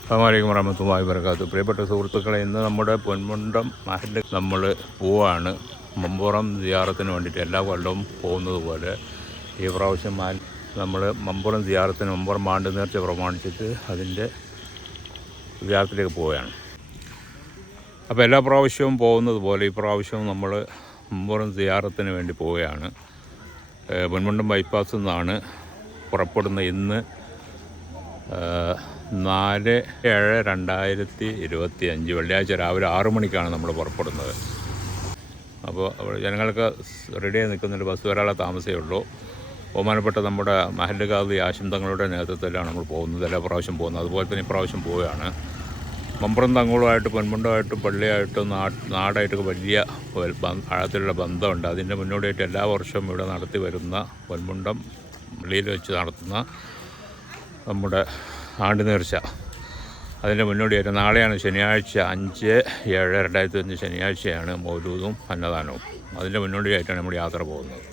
അസ്സാമലൈക്കും വറഹമത്തുള്ളാഹി വബർക്കാത്തു പ്രിയപ്പെട്ട സുഹൃത്തുക്കളെ ഇന്ന് നമ്മുടെ പൊന്മുണ്ടം മഹലിൽ നമ്മൾ പോവാണ്. മമ്പുറം സിയാറത്തിന് വേണ്ടിയിട്ട് എല്ലാ കൊല്ലവും പോകുന്നത് പോലെ ഈ പ്രാവശ്യം നമ്മൾ മമ്പുറം സിയാറത്തിന് മമ്പുറം മാണ്ട് നേർച്ച പ്രമാണിച്ചിട്ട് അതിന്റെ സിയാറത്തിലേക്ക് പോവുകയാണ്. അപ്പോൾ എല്ലാ പ്രാവശ്യവും പോകുന്നത് പോലെ ഈ പ്രാവശ്യവും നമ്മൾ മമ്പുറം സിയാറത്തിന് വേണ്ടി പോവുകയാണ്. പൊന്മുണ്ടം ബൈപ്പാസിൽ നിന്നാണ് പുറപ്പെടുന്ന ഇന്ന് നാല് ഏഴ് രണ്ടായിരത്തി ഇരുപത്തി അഞ്ച് വെള്ളിയാഴ്ച രാവിലെ ആറു മണിക്കാണ് നമ്മൾ പുറപ്പെടുന്നത്. അപ്പോൾ ജനങ്ങൾക്ക് ജനങ്ങൾക്ക് റെഡിയായി നിൽക്കുന്നൊരു ബസ് വരാനുള്ള താമസമേ ഉള്ളൂ. ബഹുമാനപ്പെട്ട നമ്മുടെ മഹല്ല് ഖാദി ആശം നേതൃത്വത്തിലാണ് നമ്മൾ പോകുന്നത്. എല്ലാ പ്രാവശ്യം പോകുന്നത്. അതുപോലെ തന്നെ ഇപ്രാവശ്യം പോവുകയാണ്. മമ്പുറം തങ്ങളുമായിട്ട് പൊന്മുണ്ടമായിട്ടും പള്ളിയായിട്ടും നാട് നാടായിട്ടൊക്കെ വലിയ ആഴത്തിലുള്ള ബന്ധമുണ്ട്. അതിന്റെ മുന്നോടിയായിട്ട് എല്ലാ വർഷവും ഇവിടെ നടത്തി വരുന്ന പൊന്മുണ്ടം പള്ളിയിൽ വെച്ച് നടത്തുന്ന നമ്മുടെ ആണ്ട് നേർച്ച അതിന്റെ മുന്നോടിയായിട്ട് നാളെയാണ് ശനിയാഴ്ച അഞ്ച് ഏഴ് രണ്ടായിരത്തി അഞ്ച് ശനിയാഴ്ചയാണ് മൗലൂദും അന്നദാനവും. അതിന്റെ മുന്നോടിയായിട്ടാണ് നമ്മൾ യാത്ര പോകുന്നത്.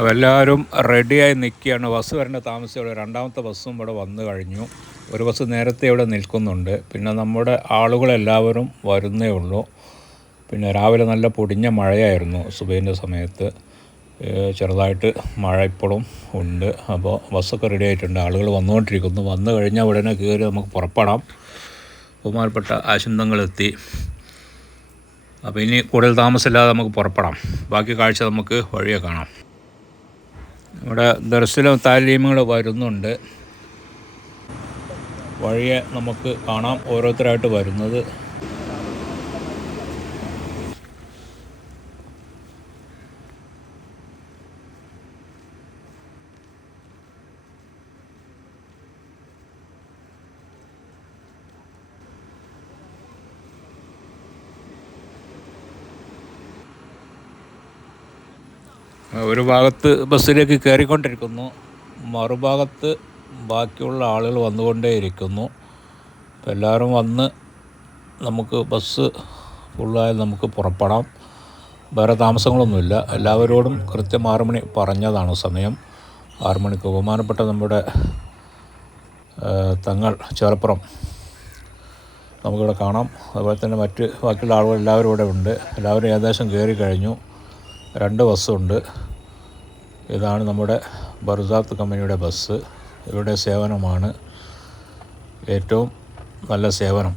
എല്ലാവരും റെഡിയായി നിൽക്കുകയാണ്. ബസ് വരേണ്ട താമസിച്ചവിടെ രണ്ടാമത്തെ ബസ്സും ഇവിടെ വന്നു കഴിഞ്ഞു. ഒരു ബസ് നേരത്തെ ഇവിടെ നിൽക്കുന്നുണ്ട്. പിന്നെ നമ്മുടെ ആളുകളെല്ലാവരും വരുന്നേ ഉള്ളൂ. പിന്നെ രാവിലെ നല്ല പൊടിഞ്ഞ മഴയായിരുന്നു സുബൈന്റെ സമയത്ത്. ചെറുതായിട്ട് മഴ ഇപ്പോഴും ഉണ്ട്. അപ്പോൾ ബസ്സൊക്കെ റെഡി ആയിട്ടുണ്ട്. ആളുകൾ വന്നുകൊണ്ടിരിക്കുന്നു. വന്നു കഴിഞ്ഞാൽ ഉടനെ കയറി നമുക്ക് പുറപ്പെടാം. ബഹുമാനപ്പെട്ട ആശന്തങ്ങളെത്തി. അപ്പോൾ ഇനി കൂടുതൽ താമസമില്ലാതെ നമുക്ക് പുറപ്പെടാം. ബാക്കി കാഴ്ച നമുക്ക് വഴിയെ കാണാം. ഇവിടെ ദർശനം താലീമുകൾ വരുന്നുണ്ട്. വഴിയെ നമുക്ക് കാണാം ഓരോരുത്തരായിട്ട് വരുന്നത്. ഒരു ഭാഗത്ത് ബസ്സിലേക്ക് കയറിക്കൊണ്ടിരിക്കുന്നു. മറുഭാഗത്ത് ബാക്കിയുള്ള ആളുകൾ വന്നുകൊണ്ടേയിരിക്കുന്നു. അപ്പോൾ എല്ലാവരും വന്ന് നമുക്ക് ബസ് ഫുള്ളായി നമുക്ക് പുറപ്പെടാം. വേറെ താമസങ്ങളൊന്നുമില്ല. എല്ലാവരോടും കൃത്യം ആറു മണി പറഞ്ഞതാണ് സമയം. ആറു മണിക്ക് ബഹുമാനപ്പെട്ട നമ്മുടെ തങ്ങൾ ചേർപ്പുറം. നമുക്കിവിടെ കാണാം. അതുപോലെ തന്നെ മറ്റ് ബാക്കിയുള്ള ആളുകൾ എല്ലാവരും ഇവിടെ ഉണ്ട്. എല്ലാവരും ഏകദേശം കയറി കഴിഞ്ഞു. രണ്ട് ബസ്സുണ്ട്. ഇതാണ് നമ്മുടെ ബർസാത്ത് കമ്പനിയുടെ ബസ്. ഇവരുടെ സേവനമാണ് ഏറ്റവും നല്ല സേവനം.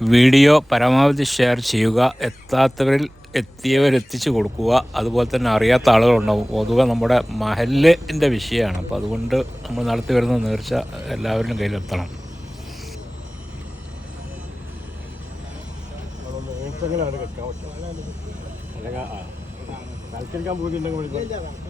വീഡിയോ പരമാവധി ഷെയർ ചെയ്യുക. എത്താത്തവരിൽ എത്തിയവരെത്തിച്ചു കൊടുക്കുക. അതുപോലെ തന്നെ അറിയാത്ത ആളുകളുണ്ടാവും പൊതുവെ നമ്മുടെ മഹലിന്റെ വിഷയമാണ്. അപ്പോൾ അതുകൊണ്ട് നമ്മൾ നടത്തി വരുന്ന നേർച്ച എല്ലാവരുടെയും കയ്യിലെത്തണം. തൽക്കരിക്കാൻ പോയിട്ടുണ്ടെങ്കിൽ വിളിക്കാം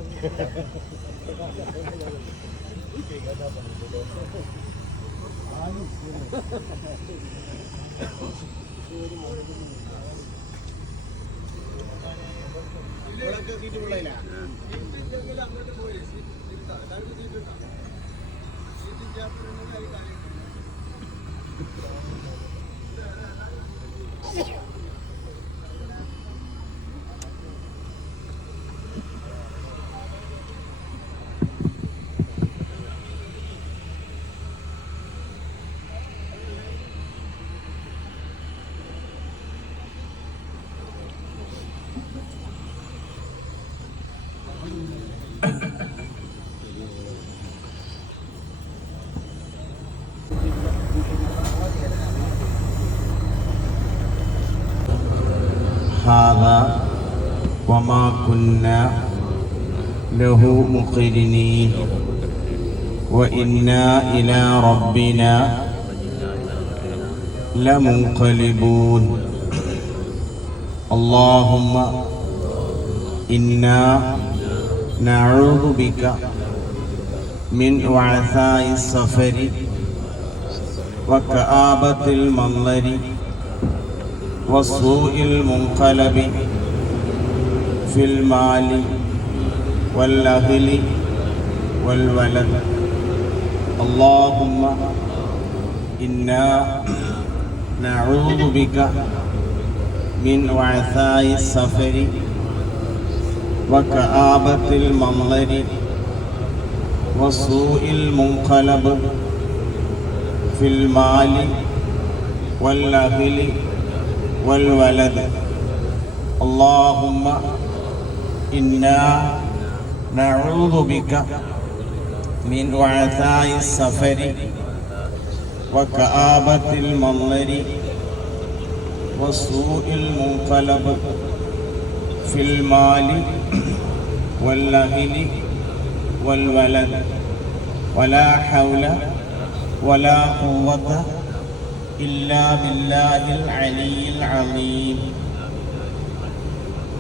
كنا له مقرنين. وإنا إلى ربنا لمنقلبون. اللهم إنا نعوذ بك من وعثاء السفر وكآبة المنظر وسوء المنقلب. في المال والأهل والولد. اللهم إنا نعوذ بك من وعثاء السفر وكآبة المنظر وسوء المنقلب في المال والأهل والولد. اللهم إنا نعوذ بك من وعثاء السفر وكآبة المنظر وسوء المنقلب في المال والأهل والولد. ولا حول ولا قوة إلا بالله العلي العظيم.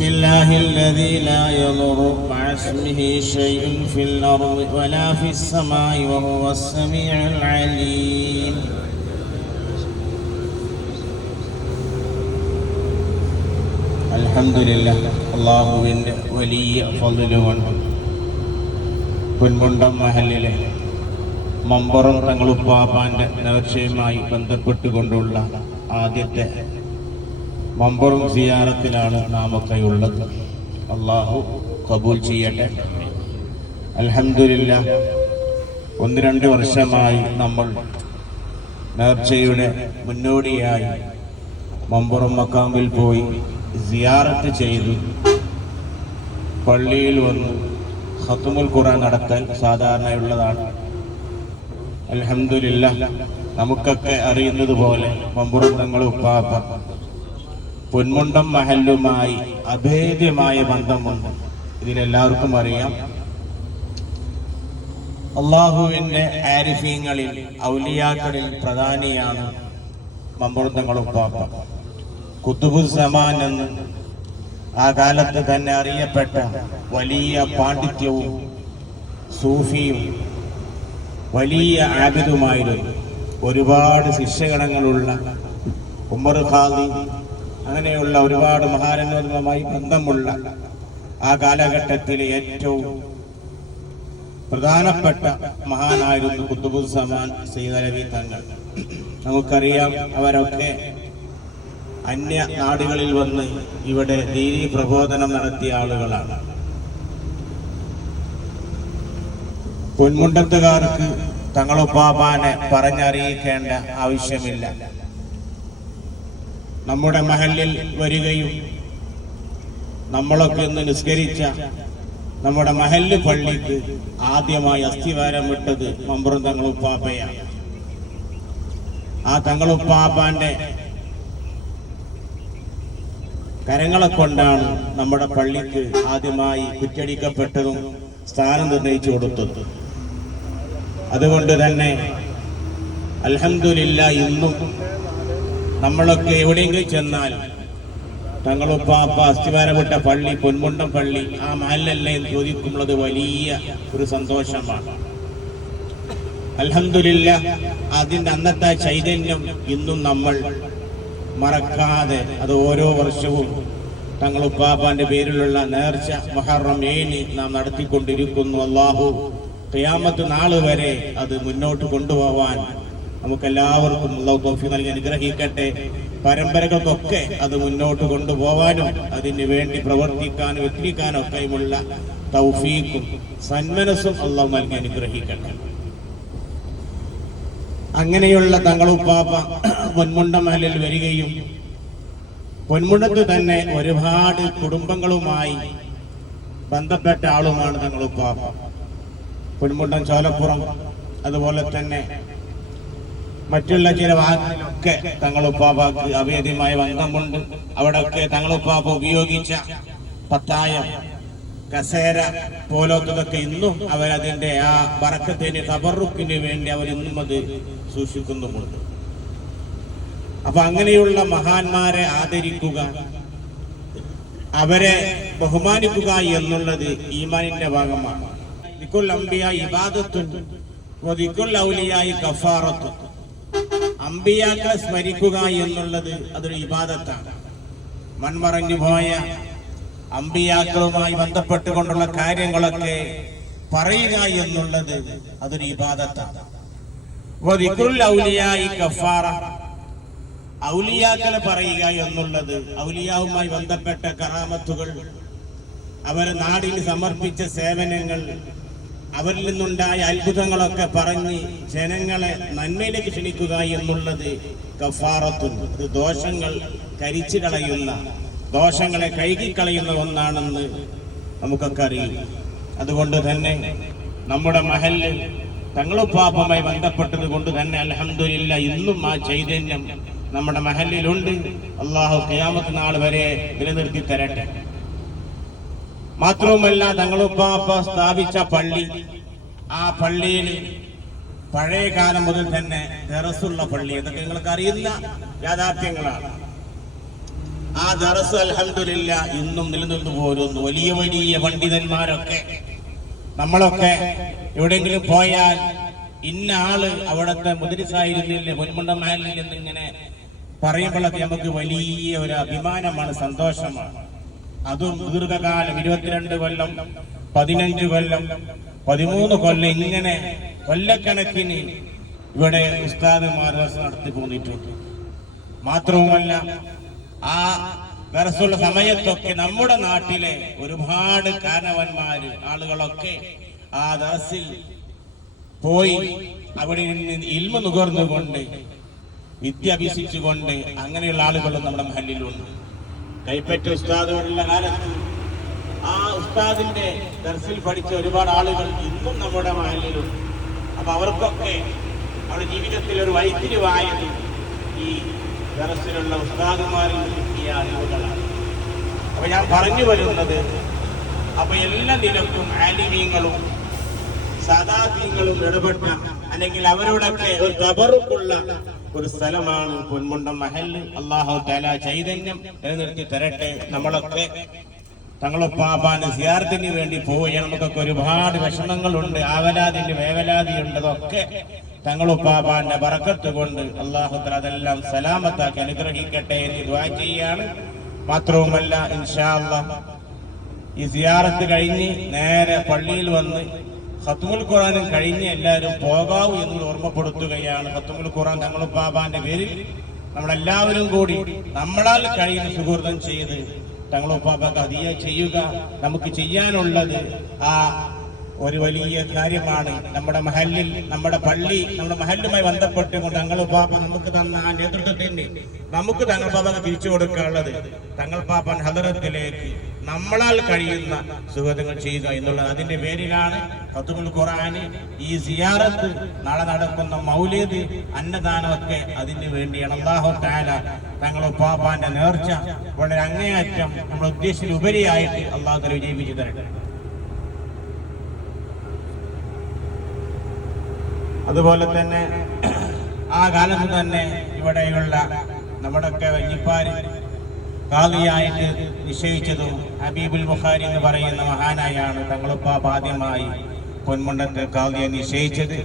بسم الله الذي لا يضر مع اسمه شيء في الأرض ولا في السماء وهو السميع العليم അലഹമില്ല അള്ളാഹുവിന്റെ വലിയ ഫതിലുകൊണ്ട് പുൻമുണ്ടം മഹലിലെ മമ്പുറം തങ്ങളുപ്പാപ്പാന്റെ നേർച്ചയുമായി ബന്ധപ്പെട്ടുകൊണ്ടുള്ള ആദ്യത്തെ മമ്പറും സിയാറത്തിലാണ് നാമൊക്കെ ഉള്ളത്. അള്ളാഹു കബൂൽ ചെയ്യട്ടെ. അലഹമില്ല ഒന്ന് രണ്ട് വർഷമായി നമ്മൾ നേർച്ചയുടെ മുന്നോടിയായി മമ്പറും മക്കാമ്പിൽ പോയി സിയാറത്ത് ചെയ്തു. പള്ളിയിൽ വന്ന്. ഹത്തുമുൽ ഖുറാൻ നടത്താൻ സാധാരണയുള്ളതാണ്. അലഹമില്ല നമുക്കൊക്കെ അറിയുന്നത് പോലെ മമ്പുറം തങ്ങൾ ഉപ്പാപ്പ പൊന്മുണ്ടം മഹലുമായി അഭേദ്യമായ ബന്ധമുണ്ട്. ഇതിലെല്ലാവർക്കും അറിയാം. അള്ളാഹുവിന്റെ ആരിഫീങ്ങളിൽ ഔലിയാക്കളിൽ പ്രധാനിയാണ് മമ്പുറത്തങ്ങളുപ്പാപ്പ കുത്തുബുസമാൻ എന്ന് ആ കാലത്ത് തന്നെ അറിയപ്പെട്ട വലിയ പാണ്ഡിത്യവും സൂഫിയും വലിയ ആബിദുമായിരുന്നു. ഒരുപാട് ശിഷ്യഗണങ്ങളുള്ള ഉമ്മർ ഖാദി അങ്ങനെയുള്ള ഒരുപാട് മഹാരന്മാരുമായി ബന്ധമുള്ള ആ കാലഘട്ടത്തിലെ ഏറ്റവും പ്രധാനപ്പെട്ട മഹാനായിരുന്നു കുത്തുബുസമാൻ സീതലവി തങ്ങൾ. നമുക്കറിയാം അവരൊക്കെ അന്യ നാടുകളിൽ വന്ന് ഇവിടെ ദീനി പ്രബോധനം നടത്തിയ ആളുകളാണ്. പൊന്മുണ്ടത്തുകാർക്ക് തങ്ങളുപ്പാപ്പാനെ പറഞ്ഞറിയിക്കേണ്ട ആവശ്യമില്ല. നമ്മുടെ മഹലിൽ വരികയും നമ്മളൊക്കെ ഒന്ന് നിസ്കരിച്ച നമ്മുടെ മഹല്ല് പള്ളിക്ക് ആദ്യമായി അസ്ഥിവാരം വിട്ടത് മമ്പുറം തങ്ങളുപ്പാപ്പയാണ്. ആ തങ്ങളുപ്പാപ്പാന്റെ കരങ്ങളെ കൊണ്ടാണ് നമ്മുടെ പള്ളിക്ക് ആദ്യമായി കുറ്റടിക്കപ്പെട്ടതും സ്ഥാനം നിർണയിച്ചു കൊടുത്തത്. അതുകൊണ്ട് തന്നെ അലഹമില്ല ഇന്നും നമ്മളൊക്കെ എവിടെയെങ്കിലും ചെന്നാൽ തങ്ങളുപ്പാപ്പ അസ്ഥിവാരമിട്ട പള്ളി പൊന്മുണ്ടം പള്ളി ആ മാലിനല്ലേ എന്ന് ചോദിക്കുമ്പോൾ വലിയ ഒരു സന്തോഷമാണ്. അലഹമില്ല അതിന്റെ അന്നത്തെ ചൈതന്യം ഇന്നും നമ്മൾ മറക്കാതെ അത് ഓരോ വർഷവും തങ്ങളുപ്പാപ്പാന്റെ പേരിലുള്ള നേർച്ച മഹറം നാം നടത്തിക്കൊണ്ടിരിക്കുന്നു. അള്ളാഹു ക്യാമത്ത് നാൾ വരെ അത് മുന്നോട്ട് കൊണ്ടുപോവാൻ നമുക്കെല്ലാവർക്കും അള്ളാഹു തോഫി നൽകി അനുഗ്രഹിക്കട്ടെ. പരമ്പരകൾക്കൊക്കെ അത് മുന്നോട്ട് കൊണ്ടുപോകാനും അതിന് വേണ്ടി പ്രവർത്തിക്കാനും എത്തിക്കാനും ഒക്കെയുമുള്ള തൗഫീഖും സന്മനസ്സും അള്ളാഹു നൽകി അനുഗ്രഹിക്കട്ടെ. അങ്ങനെയുള്ള തങ്ങളുപ്പാപ്പ പൊന്മുണ്ടമഹലിൽ വരികയും പൊന്മുണ്ടത്ത് തന്നെ ഒരുപാട് കുടുംബങ്ങളുമായി ബന്ധപ്പെട്ട ആളുമാണ് തങ്ങളുപ്പാപ്പ പൊന്മുണ്ടം ചോലപ്പുറം അതുപോലെ തന്നെ മറ്റുള്ള ചില ഭാഗങ്ങളിലൊക്കെ തങ്ങളുപ്പാപ്പാക്ക് അഭേദ്യമായ ബന്ധമുണ്ട് അവിടെയൊക്കെ തങ്ങളുപ്പാപ്പ ഉപയോഗിച്ച പത്തായം കസേര പോലത്തതൊക്കെ ഇന്നും അവരതിന്റെ ആ വറക്കത്തിന് തബറുക്കിന് വേണ്ടി അവർ ഇന്നും അത് സൂക്ഷിക്കുന്നുമുണ്ട്. അപ്പൊ അങ്ങനെയുള്ള മഹാന്മാരെ ആദരിക്കുക അവരെ ബഹുമാനിക്കുക എന്നുള്ളത് ഈമാനിന്റെ ഭാഗമാണ്. ദിക്കുൽ ഔലിയായി കഫാറത്തുൻ അമ്പിയാക്കളെ സ്മരിക്കുക എന്നുള്ളത് അതൊരു ഇബാദത്താണ്. മൺമറഞ്ഞു പോയ അമ്പിയാക്കളുമായി ബന്ധപ്പെട്ടുകൊണ്ടുള്ള കാര്യങ്ങളൊക്കെ പറയുക എന്നുള്ളത് അതൊരു ഇബാദത്താണ്. ഔലിയാക്കളെ പറയുക എന്നുള്ളത് ഔലിയാവുമായി ബന്ധപ്പെട്ട കറാമത്തുകൾ അവരെ നാടിന് സമർപ്പിച്ച സേവനങ്ങൾ അവരിൽ നിന്നുണ്ടായ അത്ഭുതങ്ങളൊക്കെ പറഞ്ഞ് ജനങ്ങളെ നന്മയിലേക്ക് ക്ഷണിക്കുക എന്നുള്ളത് കഫാറത്തുൻ ഇത് ദോഷങ്ങൾ കരിച്ചു കളയുന്ന ദോഷങ്ങളെ കഴുകിക്കളയുന്ന ഒന്നാണെന്ന് നമുക്കൊക്കെ അറിയും. അതുകൊണ്ട് തന്നെ നമ്മുടെ മഹലിൽ തങ്ങളുപ്പാപ്പുമായി ബന്ധപ്പെട്ടത് കൊണ്ട് തന്നെ അലഹമില്ല ഇന്നും ആ ചൈതന്യം നമ്മുടെ മഹലിലുണ്ട് അള്ളാഹു ക്യാമത്ത് നാൾ വരെ നിലനിർത്തി തരട്ടെ. മാത്രവുമല്ല തങ്ങളുപ്പാപ്പ സ്ഥാപിച്ച പള്ളി. ആ പള്ളിയിൽ പഴയ കാലം മുതൽ തന്നെ ദറസുള്ള പള്ളി എന്നൊക്കെ നിങ്ങൾക്ക് അറിയുന്ന യാഥാർത്ഥ്യങ്ങളാണ്. ആ ദറസ് അലഹമില്ല ഇന്നും നിലനിന്നു പോരുന്നു. വലിയ വലിയ പണ്ഡിതന്മാരൊക്കെ നമ്മളൊക്കെ എവിടെയെങ്കിലും പോയാൽ ഇന്ന ആൾ അവിടുത്തെ മുതിരിസായിരുന്നില്ലേ പൊന്മുണ്ട മഹലിൽ എന്നിങ്ങനെ പറയുമ്പോഴൊക്കെ നമുക്ക് വലിയ ഒരു അഭിമാനമാണ് സന്തോഷമാണ്. അതും ദീർഘകാലം ഇരുപത്തിരണ്ട് കൊല്ലം പതിനഞ്ച് കൊല്ലം പതിമൂന്ന് കൊല്ലം ഇങ്ങനെ കൊല്ലക്കണക്കിന് ഇവിടെ ഉസ്താദുമാർ നടത്തി പോന്നിട്ടുണ്ട്. മാത്രവുമല്ല ആ ദർസുള്ള സമയത്തൊക്കെ നമ്മുടെ നാട്ടിലെ ഒരുപാട് കാരണവന്മാര് ആളുകളൊക്കെ ആ ദർസിൽ പോയി അവിടെ നിന്ന് ഇൽമ നുകർന്നുകൊണ്ട് വിദ്യ അഭ്യസിച്ചുകൊണ്ട് അങ്ങനെയുള്ള ആളുകളും നമ്മുടെ മഹലിലുണ്ട് കൈപ്പറ്റ ഉസ്താദുള്ള കാലത്ത് ആ ഉസ്താദിന്റെ ദർസിൽ പഠിച്ച ഒരുപാട് ആളുകൾ ഇന്നും നമ്മുടെ മഹലിലുണ്ട് അപ്പൊ അവർക്കൊക്കെ അവരുടെ ജീവിതത്തിൽ ഒരു വൈത്തിരിവായത് ഈ ദർസിലുള്ള ഉസ്താദുമാരിൽ കിട്ടിയ അറിവുകളാണ്. അപ്പൊ ഞാൻ പറഞ്ഞു വരുന്നത് അപ്പൊ എല്ലാ നിലക്കും ആലിമീങ്ങളും സാധാത്യങ്ങളും ഇടപെട്ട അല്ലെങ്കിൽ അവരോടൊക്കെ ഒരു തബറുക്കുള്ള ഒരു സ്ഥലമാണ് പൊന്മുണ്ടം മഹൽ അള്ളാഹു തല ചൈതന്യം നിലനിർത്തി തരട്ടെ. നമ്മളൊക്കെ തങ്ങളൊപ്പാപ്പാന്റെ സിയാർത്തിന് വേണ്ടി പോയി നമുക്കൊക്കെ ഒരുപാട് വിഷമങ്ങളുണ്ട്. ആവലാതിന്റെ വേവലാതിയുണ്ട്. അതൊക്കെ തങ്ങളുപ്പാപ്പാന്റെ പറക്കത്ത് കൊണ്ട് അള്ളാഹു തല അതെല്ലാം സലാമത്താക്കി അനുഗ്രഹിക്കട്ടെ എന്ന് ദ്വാ ചെയ്യാണ്. മാത്രവുമല്ല ഇൻഷാ അള്ളാഹ് ഈ സിയാറത്ത് കഴിഞ്ഞ് നേരെ പള്ളിയിൽ വന്ന് ഖത്തുമുൽ ഖുറാനും കഴിഞ്ഞ് എല്ലാവരും പോകാവൂ എന്ന് ഓർമ്മപ്പെടുത്തുകയാണ്. ഖത്തുമുൽ ഖുറാൻ തങ്ങൾ ബാബാന്റെ പേരിൽ നമ്മളെല്ലാവരും കൂടി നമ്മളാൽ കഴിയുന്ന സുഹൃതം ചെയ്ത് തങ്ങൾ ബാബാക്ക് അതിയ ചെയ്യുക. നമുക്ക് ചെയ്യാനുള്ളത് ആ ഒരു വലിയ കാര്യമാണ്. നമ്മുടെ മഹല്ലിൽ നമ്മുടെ പള്ളി നമ്മുടെ മഹലുമായി ബന്ധപ്പെട്ടുകൊണ്ട് തങ്ങൾ പാപ്പ നമുക്ക് തന്ന ആ നേതൃത്വത്തിന്റെ നമുക്ക് തങ്ങൾ പാപ്പ തിരിച്ചു കൊടുക്കാനുള്ളത് തങ്ങൾ പാപ്പൻ ഹദറത്തിലേക്ക് നമ്മളാൽ കഴിയുന്ന സുഹൃത്തുക്കൾ ചെയ്യുക എന്നുള്ളത് അതിന്റെ പേരിലാണ് ഫത്തുൽ ഖുറാന് ഈ സിയാറത്ത് നാളെ നടക്കുന്ന മൗലിയത് അന്നദാനമൊക്കെ അതിന് വേണ്ടിയാണ്. അള്ളാഹു താല തങ്ങൾ പാപ്പാന്റെ നേർച്ച വളരെ അങ്ങേയറ്റം നമ്മൾ ഉപരിയായിട്ട് അള്ളാഹു തല വിജയിപ്പിച്ചു തരട്ടെ. അതുപോലെ തന്നെ ആ കാലത്ത് തന്നെ ഇവിടെയുള്ള നമ്മുടെയൊക്കെ വല്യപ്പാര് കാളിയായിട്ട് നിശ്ചയിച്ചതും ഹബീബുൽ ബുഖാരി എന്ന് പറയുന്ന മഹാനായാണ് തങ്ങളുപ്പാപ്പ് ആദ്യമായി പൊന്മുണ്ടത്ത് കാളിയെ നിശ്ചയിച്ചത്.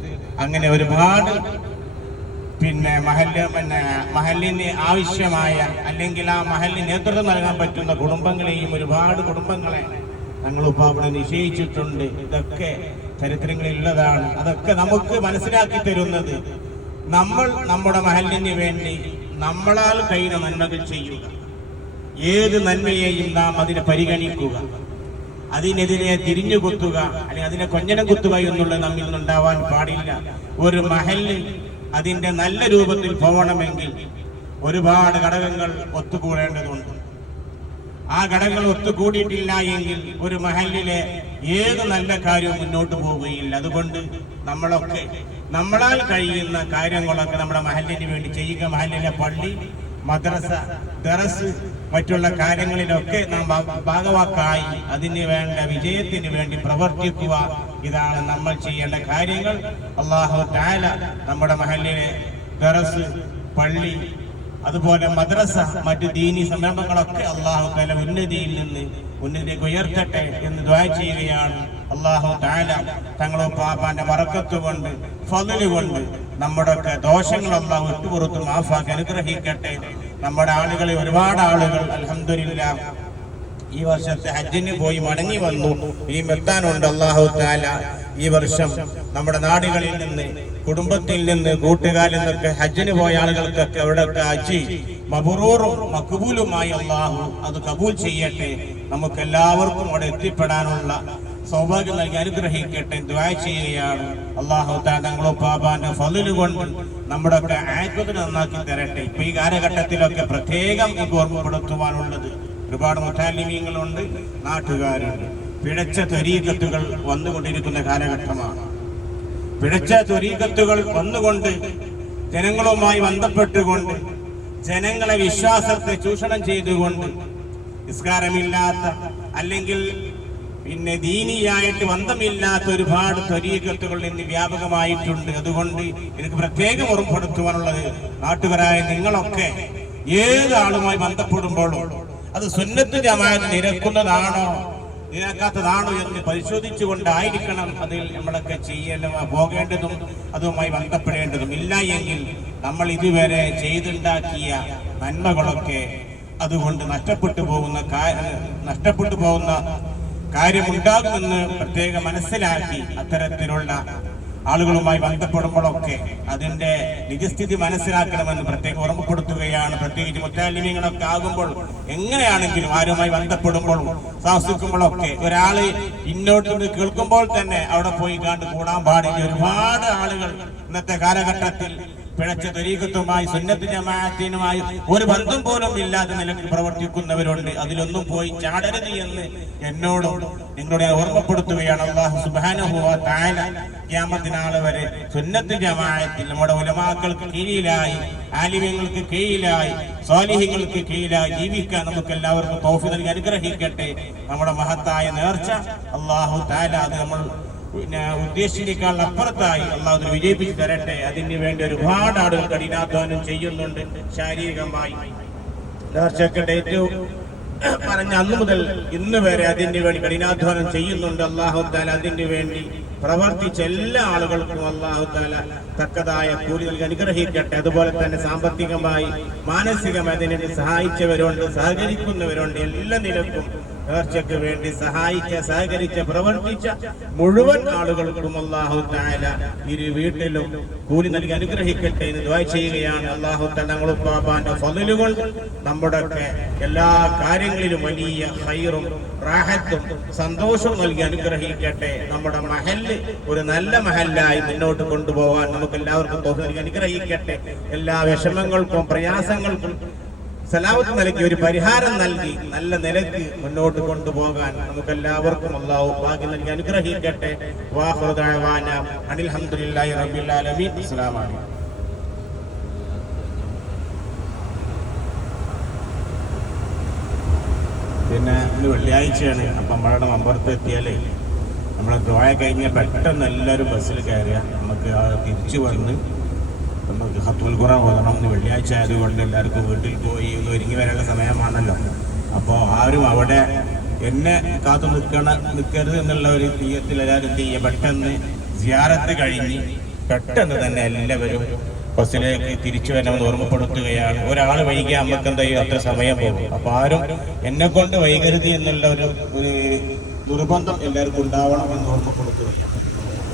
അങ്ങനെ ഒരുപാട് പിന്നെ മഹല്ല് പിന്നെ മഹലിന് ആവശ്യമായ അല്ലെങ്കിൽ ആ മഹലിന് നേതൃത്വം നൽകാൻ പറ്റുന്ന കുടുംബങ്ങളെയും ഒരുപാട് കുടുംബങ്ങളെ തങ്ങളുപ്പ അവിടെ നിശ്ചയിച്ചിട്ടുണ്ട്. ഇതൊക്കെ ചരിത്രങ്ങളിൽ ഉള്ളതാണ് അതൊക്കെ നമുക്ക് മനസ്സിലാക്കി തരുന്നത് നമ്മൾ നമ്മുടെ മഹലിന് വേണ്ടി നമ്മളാൽ കഴിയുന്ന നന്മകൾ ചെയ്യുക. ഏത് നന്മയെയും നാം അതിനെ പരിഗണിക്കുക. അതിനെതിരെ തിരിഞ്ഞു കുത്തുക അല്ലെങ്കിൽ അതിനെ കൊഞ്ഞനം കുത്തുക എന്നുള്ളത് നമ്മിൽ നിന്നുണ്ടാവാൻ പാടില്ല. ഒരു മഹലിൽ അതിന്റെ നല്ല രൂപത്തിൽ പോകണമെങ്കിൽ ഒരുപാട് ഘടകങ്ങൾ ഒത്തുകൂടേണ്ടതുണ്ട്. ആ ഘടകങ്ങൾ ഒത്തുകൂടിയിട്ടില്ല എങ്കിൽ ഒരു മഹലിലെ ഏത് നല്ല കാര്യവും മുന്നോട്ട് പോവുകയില്ല. അതുകൊണ്ട് നമ്മളൊക്കെ നമ്മളാൽ കഴിയുന്ന കാര്യങ്ങളൊക്കെ നമ്മുടെ മഹലിന് വേണ്ടി ചെയ്യുക. മഹലിലെ പള്ളി മദ്രസ ദറസ് മറ്റുള്ള കാര്യങ്ങളിലൊക്കെ നാം ഭാഗവാക്കായി അതിന് വേണ്ട വിജയത്തിന് വേണ്ടി പ്രവർത്തിക്കുക. ഇതാണ് നമ്മൾ ചെയ്യേണ്ട കാര്യങ്ങൾ. അള്ളാഹു താല നമ്മുടെ മഹലിലെ ദറസ് പള്ളി അതുപോലെ മദ്രസ മറ്റു ദീനി സംരംഭങ്ങളൊക്കെ അള്ളാഹു താല ഉന്നതിയിൽ നിന്ന് ഉന്നതിലേക്ക് ഉയർത്തട്ടെ എന്ന് ദ്വാ ചെയ്യുകയാണ്. അള്ളാഹു താല തങ്ങളോ പാപ്പാന്റെ വറക്കത്ത് കൊണ്ട് ഫതിൽ കൊണ്ട് നമ്മുടെ ഒക്കെ ദോഷങ്ങൾ അള്ളാഹു മാഫാക്കി അനുഗ്രഹിക്കട്ടെ. നമ്മുടെ ആളുകളെ ഒരുപാട് ആളുകൾ അലഹമില്ല ഈ വർഷത്തെ ഹജ്ജിന് പോയി മടങ്ങി വന്നു. ഈ മെത്താനുണ്ട് അള്ളാഹു താല ഈ വർഷം നമ്മുടെ നാടുകളിൽ നിന്ന് കുടുംബത്തിൽ നിന്ന് കൂട്ടുകാരിൽ നിന്നൊക്കെ ഹജ്ജിന് പോയ ആളുകൾക്കൊക്കെ അവിടെയൊക്കെ അജി മബുറൂറും മക്ബൂലുമായി അള്ളാഹു അത് കബൂൽ ചെയ്യട്ടെ. നമുക്ക് എല്ലാവർക്കും അവിടെ എത്തിപ്പെടാനുള്ള സൗഭാഗ്യം നൽകി അനുഗ്രഹിക്കട്ടെ ദ്വാ ചെയ്യുകയാണ്. അള്ളാഹു തങ്ങളോ പാപാന്റെ ഫലിന് കൊണ്ട് നമ്മുടെ ഒക്കെ ആത്മത്തിന് നന്നാക്കി തരട്ടെ. ഇപ്പൊ ഈ കാലഘട്ടത്തിലൊക്കെ പ്രത്യേകം എനിക്ക് ഓർമ്മപ്പെടുത്തുവാനുള്ളത് ഒരുപാട് മുത്താലിമീങ്ങളുണ്ട് നാട്ടുകാരുണ്ട്. പിഴച്ച ത്വരീകത്തുകൾ വന്നുകൊണ്ടിരിക്കുന്ന കാലഘട്ടമാണ്. പിഴച്ച ത്വരീകത്തുകൾ വന്നുകൊണ്ട് ജനങ്ങളുമായി ബന്ധപ്പെട്ടുകൊണ്ട് ജനങ്ങളെ വിശ്വാസത്തെ ചൂഷണം ചെയ്തുകൊണ്ട് നിസ്കാരമില്ലാത്ത അല്ലെങ്കിൽ പിന്നെ ദീനിയായിട്ട് ബന്ധമില്ലാത്ത ഒരുപാട് ത്വരീകത്തുകൾ ഇന്ന് വ്യാപകമായിട്ടുണ്ട്. അതുകൊണ്ട് എനിക്ക് പ്രത്യേകം ഓർമ്മപ്പെടുത്തുവാനുള്ളത് നാട്ടുകാരായ നിങ്ങളൊക്കെ ഏത് ആളുമായി ബന്ധപ്പെടുമ്പോഴും അത് സുന്നത്ത് ജമാഅത്ത് നിരക്കുന്നതാണോ നിരക്കാത്തതാണോ എന്ന് പരിശോധിച്ചുകൊണ്ടായിരിക്കണം അതിൽ നമ്മളൊക്കെ ചെയ്യേണ്ട പോകേണ്ടതും അതുമായി ബന്ധപ്പെടേണ്ടതും. ഇല്ല എങ്കിൽ നമ്മൾ ഇതുവരെ ചെയ്തുണ്ടാക്കിയ നന്മകളൊക്കെ അതുകൊണ്ട് നഷ്ടപ്പെട്ടു പോകുന്ന നഷ്ടപ്പെട്ടു പോകുന്ന കാര്യമുണ്ടാകുമെന്ന് പ്രത്യേകം മനസ്സിലാക്കി അത്തരത്തിലുള്ള ആളുകളുമായി ബന്ധപ്പെടുമ്പോഴൊക്കെ അതിന്റെ നിജസ്ഥിതി മനസ്സിലാക്കണമെന്ന് പ്രത്യേകം ഓർമ്മപ്പെടുത്തുകയാണ്. പ്രത്യേകിച്ച് മുറ്റാലിമ്യങ്ങളൊക്കെ ആകുമ്പോൾ എങ്ങനെയാണെങ്കിലും ആരുമായി ബന്ധപ്പെടുമ്പോഴും താമസിക്കുമ്പോഴൊക്കെ ഒരാൾ ഇന്നോട്ട് കേൾക്കുമ്പോൾ തന്നെ അവിടെ പോയി കണ്ട് കൂടാൻ പാടില്ല. ഒരുപാട് ആളുകൾ ഇന്നത്തെ കാലഘട്ടത്തിൽ പിഴച്ച തരീകത്തുമായി സുന്നത്ത് ഒരു ബന്ധം പോലും ഇല്ലാതെ നിലയ്ക്ക് പ്രവർത്തിക്കുന്നവരുണ്ട്. അതിലൊന്നും പോയി ചാടരുത് എന്ന് എന്നോടും നിങ്ങളുടെ ഓർമ്മപ്പെടുത്തുകയാണ് അള്ളാഹു സുബാനുഭവ താല ക്യാമത്തിനാളെ വരെ സുന്നത്ത് ജമാഅത്തിൽ നമ്മുടെ ഉലമാക്കൾക്ക് കീഴിലായി ആലിമ്യങ്ങൾക്ക് കീഴിലായി സ്വാലിഹ്യങ്ങൾക്ക് കീഴിലായി ജീവിക്കാൻ നമുക്ക് എല്ലാവർക്കും തോഫി നൽകി അനുഗ്രഹിക്കട്ടെ. നമ്മുടെ മഹത്തായ നേർച്ച അള്ളാഹു താല അത് നമ്മൾ ഉദ്ദേശിച്ചേക്കാൾ അപ്പുറത്തായി അള്ളാഹു വിജയിപ്പിച്ചു തരട്ടെ. അതിന് വേണ്ടി ഒരുപാട് ആളുകൾ കഠിനാധ്വാനം ചെയ്യുന്നുണ്ട് ശാരീരികമായി. പറഞ്ഞ അന്ന് മുതൽ ഇന്ന് വരെ അതിന് വേണ്ടി കഠിനാധ്വാനം ചെയ്യുന്നുണ്ട് അള്ളാഹു താല അതിന് വേണ്ടി പ്രവർത്തിച്ച എല്ലാ ആളുകൾക്കും അള്ളാഹു താല തക്കതായ കൂലി നൽകി അനുഗ്രഹിക്കട്ടെ. അതുപോലെ തന്നെ സാമ്പത്തികമായി മാനസികമായി അതിനെ സഹായിച്ചവരുണ്ട് സഹകരിക്കുന്നവരുണ്ട്. എല്ലാ നിലക്കും നേർച്ചയ്ക്ക് വേണ്ടി സഹായിച്ച സഹകരിച്ച പ്രവർത്തിച്ച മുഴുവൻ ആളുകൾക്കും അള്ളാഹു താല ഇരു വീട്ടിലും കൂലി നൽകി അനുഗ്രഹിക്കട്ടെ എന്ന് ദ്വാ ചെയ്യുകയാണ്. അള്ളാഹു തങ്ങളുടെ പാപ്പാന്റെ ഫതിലുകൾ നമ്മുടെ എല്ലാ കാര്യങ്ങളിലും വലിയ ഹൈറും റാഹത്തും സന്തോഷവും നൽകി അനുഗ്രഹിക്കട്ടെ. നമ്മുടെ മഹൽ ഒരു നല്ല മഹലായി മുന്നോട്ട് കൊണ്ടുപോകാൻ നമുക്ക് എല്ലാവർക്കും അനുഗ്രഹിക്കട്ടെ. എല്ലാ വിഷമങ്ങൾക്കും പ്രയാസങ്ങൾക്കും സലാമത്ത് നൽകി ഒരു പരിഹാരം നൽകി നല്ല നിലയ്ക്ക് മുന്നോട്ട് കൊണ്ടുപോകാൻ നമുക്ക് എല്ലാവർക്കും അള്ളാഹു ഭാഗ്യം നൽകി. അനുഗ്രഹിക്കട്ടെ. പിന്നെ ഇന്ന് വെള്ളിയാഴ്ചയാണ് അപ്പം നമ്മളുടെ മമ്പുറത്ത് എത്തിയാലേ നമ്മളെ ദ്വായ കഴിഞ്ഞ് പെട്ടെന്ന് എല്ലാവരും ബസ്സിൽ കയറിയ നമുക്ക് തിരിച്ചു വന്ന് നമുക്ക് ഹത്തുൽ വെള്ളിയാഴ്ച ആയതുകൊണ്ട് എല്ലാവർക്കും വീട്ടിൽ പോയി ഒന്ന് ഒരുങ്ങി വരാനുള്ള സമയമാണല്ലോ. അപ്പോൾ ആരും അവിടെ എന്നെ കാത്തു നിൽക്കണ നിൽക്കരുത് എന്നുള്ള ഒരു തീയത്തിൽ എല്ലാവരും തീയ പെട്ടെന്ന് സിയാറത്ത് കഴിഞ്ഞ് പെട്ടെന്ന് തന്നെ എല്ലാവരും ബസ്സിലേക്ക് തിരിച്ചു വരണമെന്ന് ഓർമ്മപ്പെടുത്തുകയാണ്. ഒരാൾ വൈകിയാൽ എന്താ ചെയ്യും? അത്ര സമയം പോകും. അപ്പൊ ആരും എന്നെ കൊണ്ട് വൈകരുത് എന്നുള്ള ഒരു ഒരു നിർബന്ധം എല്ലാവർക്കും ഉണ്ടാവണം എന്ന് ഓർമ്മപ്പെടുത്തുകയാണ്.